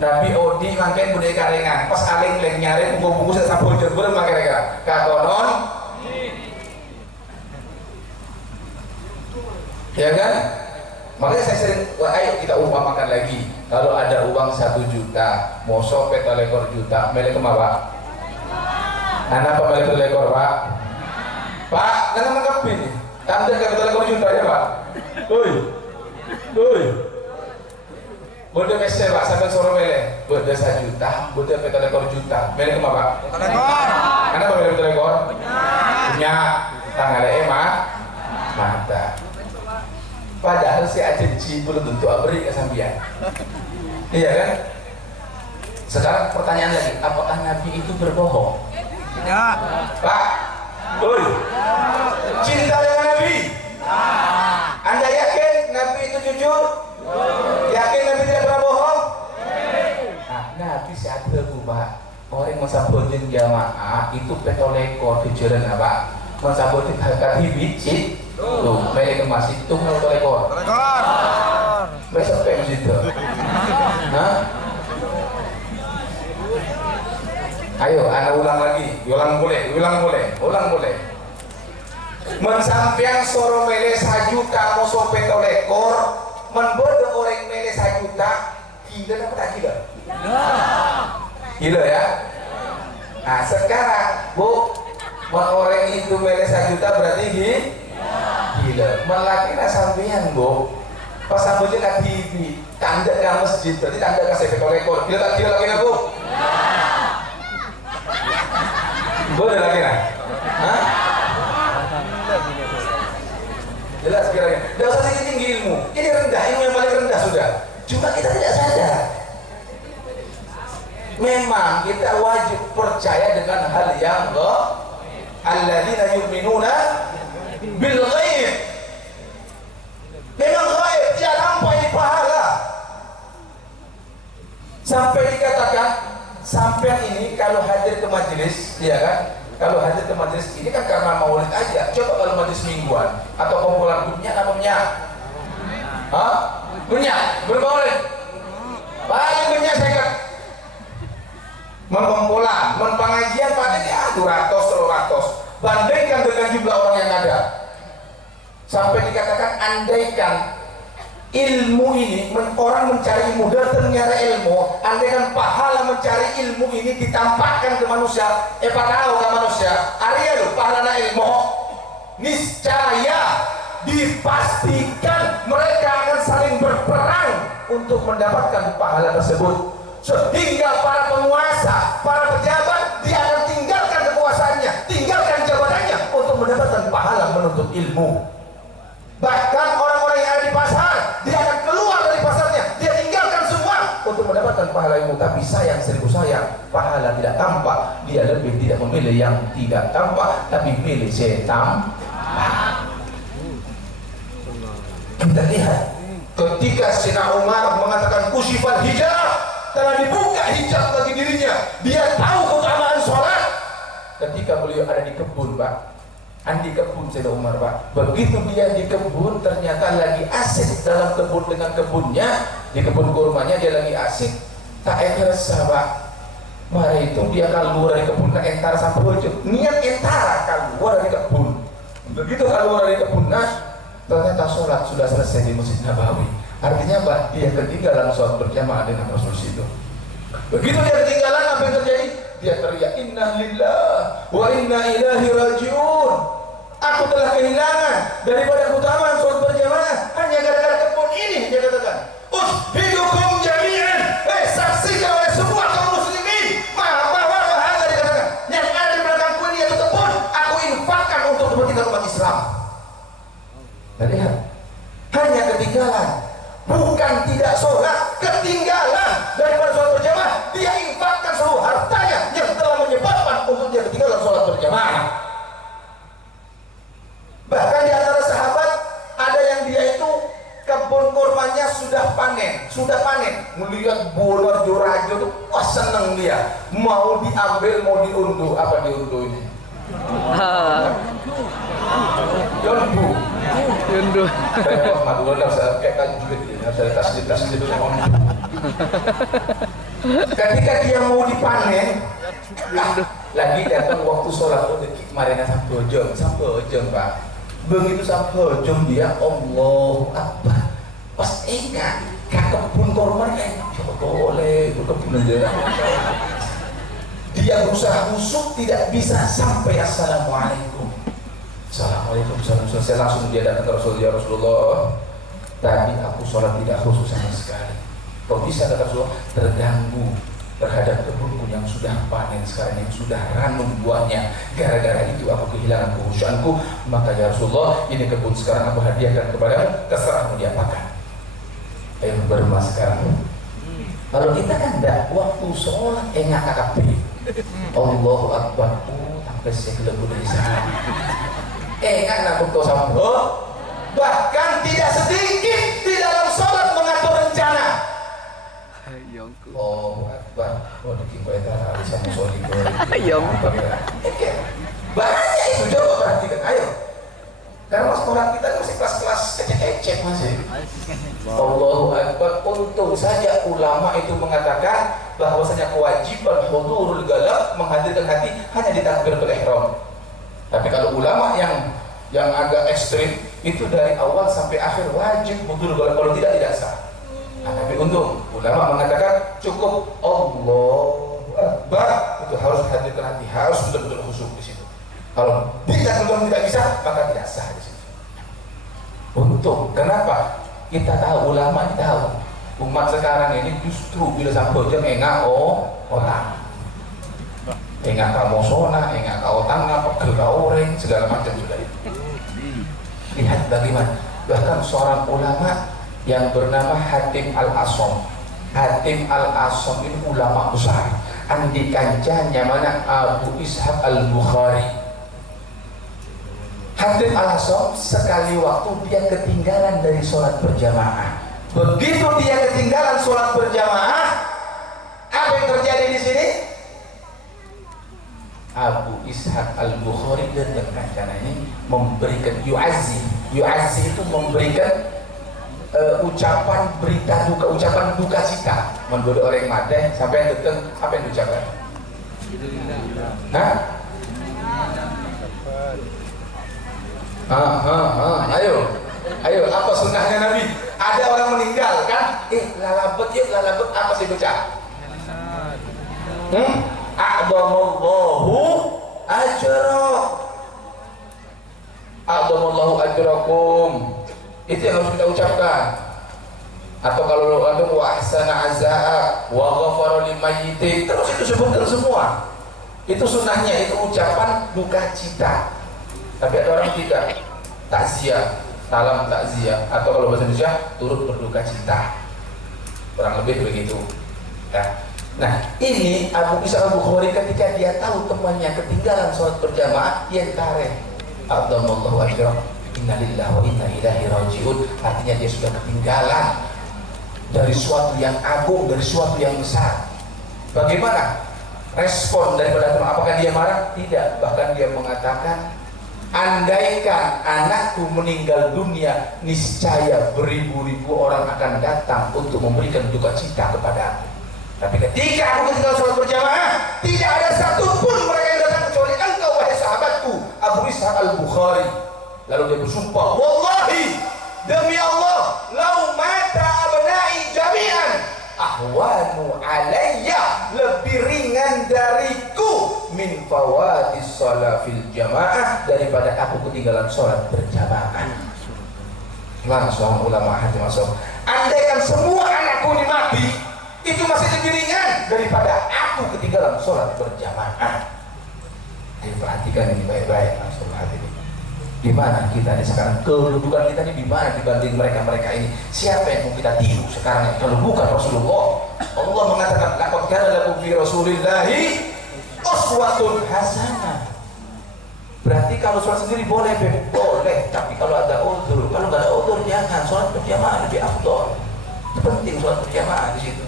Nabi Odi makin budaya karengan, pas aling leng nyari bungkuk-bungkuk saya sabun jeng berapa kira-kira? Kakonon, ya kan? Makanya saya sering, ayo kita umpamakan lagi. Kalau ada uang 1 juta, mau sopet lekor juta, melek kemana Pak? Anak apa melek lekor Pak? Pak, jangan menangkap ini. Tanda kata lekor juta ya Pak? Uy. Boleh mesej Pak, sampai sore melek. Boleh 1 juta, boleh peta lekor juta. Melek kemana Pak? Lekor. Anak apa melek lekor? Punya. Tangan mata. Padahal si ajensi belum tentu beri kesambian. Iya kan? Sekarang pertanyaan lagi, apakah Nabi itu berbohong? Ya. Pak, oi, cinta dengan Nabi? Anda yakin Nabi itu jujur? Yakin Nabi tidak pernah bohong? Nah, Nabi sadar tuh Pak, orang masa bojen jamaah itu petolekor kejaran apa? Masa bojen kakak bibit, tuh, mereka masih itu petolekor. Besok kayak masih itu. Hah? Ayo, Anda ulang lagi, ulang boleh. Mensampiang soro mele sajuta moso petolekor, menbodo orang mele sajuta, gila apa tak gila? Gila ya? Nah sekarang, Bu, orang itu mele sajuta berarti gila. Melaki sampian, Bu. Pas sambonya lagi di tanda ke masjid, berarti tanda kasih petolekor. Gila tak gila lagi nggak, Bu? Boleh lagi nah? Hah? Jelas kira-kira. Tidak usah tinggi ilmu. Ini rendah, ilmu yang paling rendah sudah. Cuma kita tidak sadar. Memang kita wajib percaya dengan hal yang alladzina yu'minuna bil ghaib. Memang ghaib tidak nampak di pahala. Sampai dikatakan sampean ini kalau hadir ke majelis, ya kan? Kalau hadir ke majelis ini kan karena maulid aja. Coba kalau majelis mingguan atau kumpulan bunyak apa bunyak? Hah? Bunyak, bermaulid. Paling bunyak saya kan. Mengkumpulan, pengajian paling ya 200, 300. Bandingkan dengan jumlah orang yang ada. Sampai dikatakan andaikan ilmu ini, orang mencari ilmu dan ternyata ilmu, andaikan pahala mencari ilmu ini ditampakkan ke manusia, tahu ke manusia, Arya loh pahala ilmu, niscaya dipastikan mereka akan saling berperang untuk mendapatkan pahala tersebut, sehingga para penguasa, para pejabat dia akan tinggalkan kekuasaannya, tinggalkan jabatannya untuk mendapatkan pahala menuntut ilmu. Bahkan orang-orang yang ada di pasar, dia akan keluar dari pasarnya, dia tinggalkan semua untuk mendapatkan pahala ilmu. Tapi sayang, seribu sayang, pahala tidak tampak. Dia lebih tidak memilih yang tidak tampak, tapi milih setan. Kita lihat ketika Sayyidina Umar mengatakan kusifal hijab, telah dibuka hijab bagi dirinya, dia tahu keutamaan sholat. Ketika beliau ada di kebun, Pak, di kebun Sayyidina Umar, Pak. Begitu dia di kebun, ternyata lagi asik dalam kebun dengan kebunnya, di kebun kurmanya dia lagi asik. Tak entarsa, Pak. Mari itu dia keluar dari kebun, tak entar sampai ujung. Niat entara keluar dari kebun. Begitu keluar dari kebun, ternyata sholat sudah selesai di Masjid Nabawi. Artinya, Pak, dia ketinggalan sholat berjamaah dengan Rasul itu. Begitu dia ketinggalan, apa yang terjadi? Dia teriak, inna lillah wa inna ilahi rajiun. Aku telah kehilangan daripada keutamaan sholat berjamaah hanya gara-gara kebun ini. Dia katakan, usbidukum jami'an, saksikan oleh semua kaum muslimin, bahwa dikatakan yang ada di belakangku ini yaitu kebun, aku infakkan untuk kepentingan umat Islam. Lihat, hanya ketinggalan, bukan tidak sholat, ketinggalan daripada sholat berjamaah, dia infakkan seluruh hartanya yang telah menyebabkan untuk dia ketinggalan sholat berjamaah. Bahkan di antara sahabat ada yang dia itu kebun kurmanya sudah panen, melihat bola jorajo itu, wah seneng dia, mau diambil, mau diunduh. Apa diunduh ini? Yunduh. Ketika dia mau dipanen, lagi datang waktu sholat kemarin sampai ujung, Pak. Begitu sampai ujung dia Allah Akbar. Pas ingat kebun korban boleh kebun aja. Dia berusaha khusyuk, tidak bisa sampai assalamualaikum. Assalamualaikum, saya langsung dia datang ke Rasul, ya Rasulullah, tadi aku sholat tidak khusyuk sama sekali. Kok bisa, kata Rasulullah? Terganggu terhadap kebunku yang sudah panen sekarang, yang sudah ranum buahnya. Gara-gara itu aku kehilangan kekhusyuanku. Maka ya Rasulullah, ini kebun sekarang aku hadiahkan kepada, terserah mau diapakan. Ayo bermas sekarang. Kalau kita kan enggak, waktu sholat enggak KKP. Allahu Akbar. Sampai saya kelebu dari sana. Kan nak kau sambut. Bahkan tidak sedikit di dalam sholat mengatur rencana. Allahu Akbar. Oh, dikipet hari sama sholat itu. Banyak itu, coba perhatikan. Ayo. Karena sekolah kita masih kelas-kelas ecek-ecek masih. Allahu Akbar. Untung saja ulama itu mengatakan bahwasanya kewajiban hudurul galab, menghadirkan hati hanya di takbiratul ihram. Tapi kalau ulama yang agak ekstrim itu dari awal sampai akhir wajib hudurul galab, kalau tidak sah. Nah, tapi untung ulama mengatakan cukup Allahu Akbar itu harus hadirkan hati, harus betul-betul khusyuk di situ. Kalau tidak bisa, maka tidak sah di situ. Untung, kenapa? Kita tahu, ulama ini tahu. Umat sekarang ini justru bila sampai jam enggak otak, enggak kamu sona, enggak kau tangga, pegel kau orang, segala macam sudah itu. Lihat bagaimana. Bahkan seorang ulama yang bernama Hatim Al-Asom. Hatim Al-Asom ini ulama besar. Andi kancahnya mana Abu Ishaq Al-Bukhari. Hatim Al-Asom sekali waktu dia ketinggalan dari sholat berjamaah. Begitu dia ketinggalan sholat berjamaah, apa yang terjadi di sini? Abu Ishaq Al-Bukhari dan kancana ini memberikan yu'azzi itu memberikan ucapan berita duka, ucapan duka cita menurut orang mati sampai datang apa yang diucapkan? Ayo, apa sunnahnya Nabi? Ada orang meninggal kan? Lalabet apa sih baca? A'damallahu ajrakum. Itu yang harus kita ucapkan. Atau kalau ada wa ahsana azaa wa ghafara limayyitin, terus itu sebutkan semua. Itu sunnahnya, itu ucapan duka cita. Tapi ada orang tidak, takziah, salam takziah, atau kalau bahasa Indonesia turut berduka cita, kurang lebih begitu ya. Nah ini Abu Ishaq Al-Bukhari ketika dia tahu temannya ketinggalan sholat berjamaah, dia tarik A'damallahu ajrah, innalillahi wa inna ilaihi raji'un. Artinya dia sudah ketinggalan dari suatu yang agung, dari suatu yang besar. Bagaimana respon daripada teman? Apakah dia marah? Tidak, bahkan dia mengatakan, andaikan anakku meninggal dunia, niscaya beribu-ribu orang akan datang untuk memberikan duka cita kepada aku. Tapi ketika aku ketinggalan sholat berjamaah, tidak ada satupun mereka yang datang kecuali engkau wahai sahabatku Abu Ishaq Al-Bukhari. Lalu dia bersumpah, wallahi, demi Allah, lau mata abnai jami'an ahwanu alayya, lebih ringan dariku min fawatis shalah fil jamaah, daripada aku ketinggalan sholat berjamaah. Gimana seorang ulama Hatim Al-Asom? Andaikan semua anakku ini mati, itu masih lebih ringan daripada aku ketinggalan sholat berjamaah. Ayo perhatikan ini baik-baik, langsung hati ini. Di mana kita ini sekarang? Kedudukan kita ini di mana dibanding mereka-mereka ini? Siapa yang mau kita tiru sekarang? Kalau bukan Rasulullah. Allah mengatakan, laqad kana lakum fi Rasulillahi uswatun hasanah. Berarti kalau sholat sendiri boleh, boleh. Tapi kalau ada udzur, kalau nggak ada udzur jangan. Sholat berjamaah lebih afdal. Penting sholat berjamaah di situ.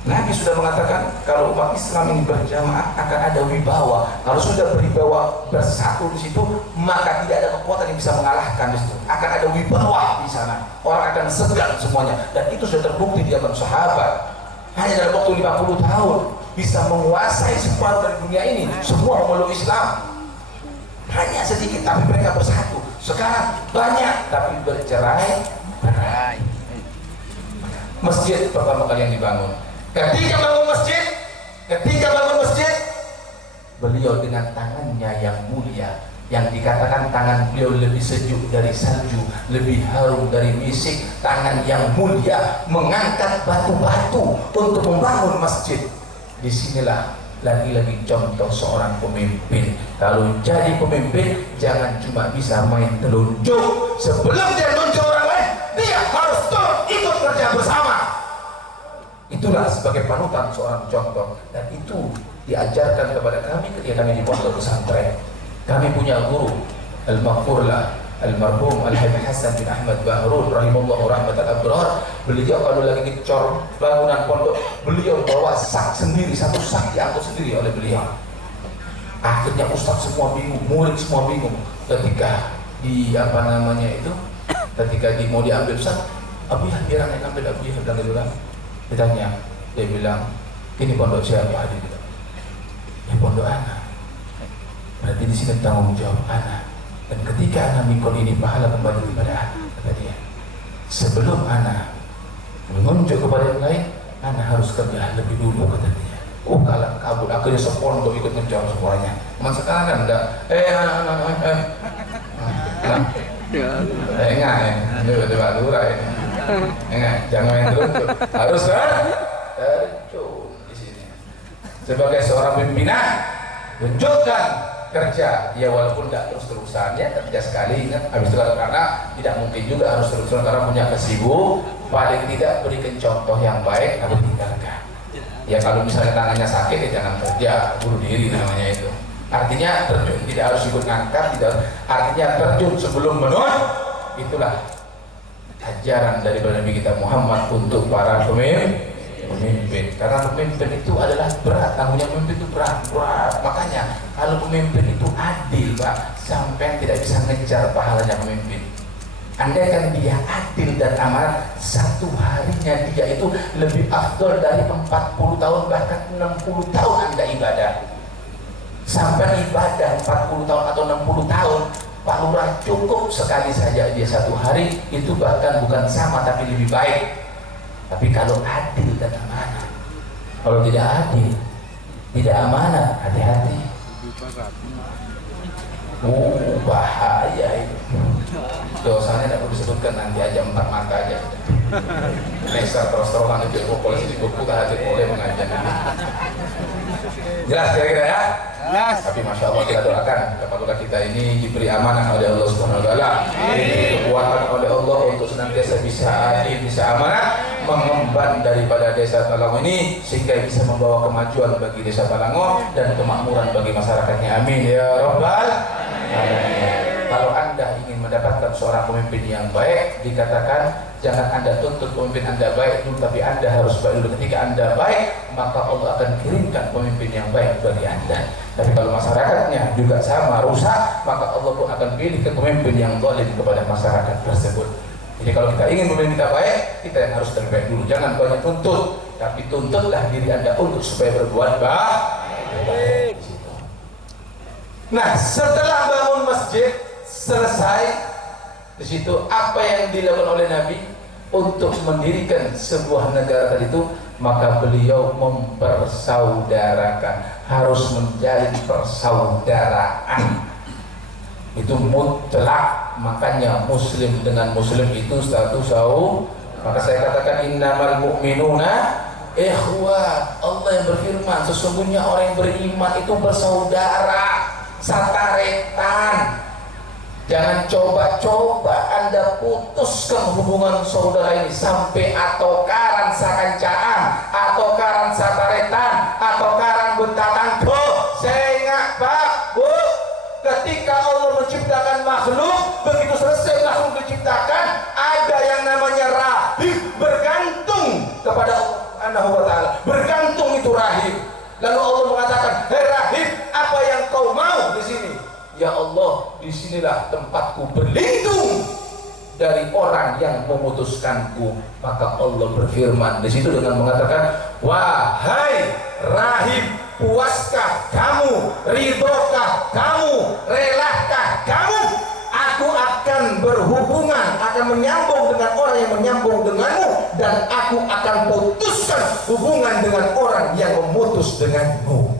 Nabi sudah mengatakan kalau umat Islam ini berjamaah akan ada wibawa. Kalau sudah berwibawa bersatu di situ, maka tidak ada kekuatan yang bisa mengalahkan di situ. Akan ada wibawa di sana. Orang akan segan semuanya. Dan itu sudah terbukti di zaman sahabat. Hanya dalam waktu 50 tahun bisa menguasai separuh dari dunia ini. Semua memeluk Islam. Hanya sedikit tapi mereka bersatu. Sekarang banyak tapi bercerai-berai. Masjid pertama kali yang dibangun. Ketika bangun masjid, beliau dengan tangannya yang mulia, yang dikatakan tangan beliau lebih sejuk dari salju, lebih harum dari misik, tangan yang mulia mengangkat batu-batu untuk membangun masjid. Disinilah lagi-lagi contoh seorang pemimpin. Kalau jadi pemimpin, jangan cuma bisa main telunjuk. Sebelum dia telunjuk orang lain, dia harus turut ikut kerja bersama. Itulah sebagai panutan seorang contoh, dan itu diajarkan kepada kami ketika kami di pondok pesantren. Kami punya guru al-maghfurlah almarhum Al-Habib Hasan bin Ahmad Bahrul rahimahullah rahmatal abrar. Beliau kalau lagi ngecor bangunan pondok, beliau bawa sak sendiri, satu sak diangkut sendiri oleh beliau. Akhirnya ustaz semua bingung, murid semua bingung ketika di ketika mau diambil ustaz, Abiyah biar yang ambil, Abiyah bilang gitu kan. Ditanya, dia bilang, ini pondok siapa? Dia bilang, ya pondok anak. Berarti di sini tanggung jawab anak. Dan ketika anak mikul ini pahala kembali kepada anak, kata dia. Sebelum anak menunjuk kepada yang lain, anak harus kerja lebih dulu, kata dia. Kalah kabur, akhirnya sepondok ikut menjawab semuanya. Teman sekarang kan enggak, jangan main terunjuk, harus terjun di sini. Sebagai seorang pimpinan, tunjukkan kerja, ya walaupun tidak terus-terusan ya, kerja sekali ingat, habis itu karena tidak mungkin juga harus terus-terusan karena punya kesibuk. Paling tidak berikan contoh yang baik, lalu tinggalkan. Ya kalau misalnya tangannya sakit ya jangan kerja, bunuh diri namanya itu. Artinya terjun, tidak harus ikut ngangkat, artinya terjun sebelum menun. Itulah ajaran daripada Nabi kita Muhammad untuk para pemimpin. Karena pemimpin itu adalah berat, tanggungan pemimpin itu berat. Makanya kalau pemimpin itu adil, Pak, sampai tidak bisa ngejar pahalanya pemimpin. Andaikan dia adil dan amanah, satu harinya dia itu lebih afdol dari 40 tahun bahkan 60 tahun Anda ibadah. Sampai ibadah 40 tahun atau 60 tahun, Pak Lurah cukup sekali saja dia satu hari, itu bahkan bukan sama tapi lebih baik. Tapi kalau adil dan amanah, kalau tidak adil, tidak amanah, hati-hati. Bahaya itu. Dosanya tidak perlu disebutkan, nanti aja 4 mata aja. Nesa terus-terusan itu polisi di buku tak boleh mengajar. Jelas kira-kira ya? Jelas. Tapi masya Allah kita doakan kepada kita ini diberi amanah oleh Allah Subhanahu Wa Taala, diberi kekuatan oleh Allah untuk senantiasa bisa adil, bisa amanah, mengemban daripada desa Talango ini sehingga bisa membawa kemajuan bagi desa Talango dan kemakmuran bagi masyarakatnya. Amin ya Rabbal Alamin. Kalau Anda ingin mendapatkan seorang pemimpin yang baik, dikatakan jangan Anda tuntut pemimpin Anda baik dulu, tapi Anda harus baik dulu. Ketika Anda baik, maka Allah akan kirimkan pemimpin yang baik bagi Anda. Tapi kalau masyarakatnya juga sama rusak, maka Allah pun akan pilih ke pemimpin yang zalim kepada masyarakat tersebut. Jadi kalau kita ingin pemimpin kita baik, kita yang harus terbaik dulu. Jangan banyak tuntut, tapi tuntutlah diri Anda untuk supaya berbuat baik. Nah, setelah bangun masjid selesai, di situ apa yang dilakukan oleh Nabi untuk mendirikan sebuah negara tadi itu, maka beliau mempersaudarakan, harus menjalin persaudaraan. Itu mutlak, makanya muslim dengan muslim itu satu saudara. Maka saya katakan innamal mu'minuna ikhwat. Allah yang berfirman, sesungguhnya orang yang beriman itu bersaudara, sataretan. Jangan coba-coba Anda putuskan hubungan saudara ini sampai atau karan sakancaan, atau karan sataretan, atau karan bentatan. Saya ingat Pak, Bu, ketika Allah menciptakan makhluk, begitu selesai makhluk diciptakan, ada yang namanya rahib, bergantung kepada Allah Subhanahu wa Ta'ala. Bergantung itu rahib. Lalu Allah mengatakan, hei rahib, apa yang kau mau di sini? Ya Allah, disinilah tempatku berlindung dari orang yang memutuskanku. Maka Allah berfirman di situ dengan mengatakan, wahai rahib, puaskah kamu, ridhokah kamu, relakah kamu? Aku akan berhubungan, akan menyambung dengan orang yang menyambung denganmu, dan aku akan putuskan hubungan dengan orang yang memutus denganmu.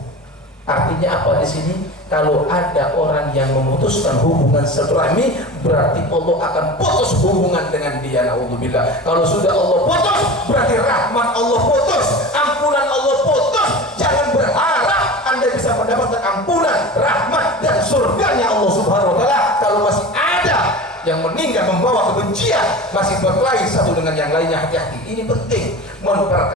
Artinya apa di sini? Kalau ada orang yang memutuskan hubungan silaturahmi, berarti Allah akan putus hubungan dengan dia. Naudzubillah. Kalau sudah Allah putus, berarti rahmat Allah putus, ampunan Allah putus. Jangan berharap Anda bisa mendapatkan ampunan, rahmat dan surganya Allah Subhanahu wa Ta'ala kalau masih ada yang meninggal membawa kebencian, masih berkelahi satu dengan yang lainnya. Hati-hati, ini penting.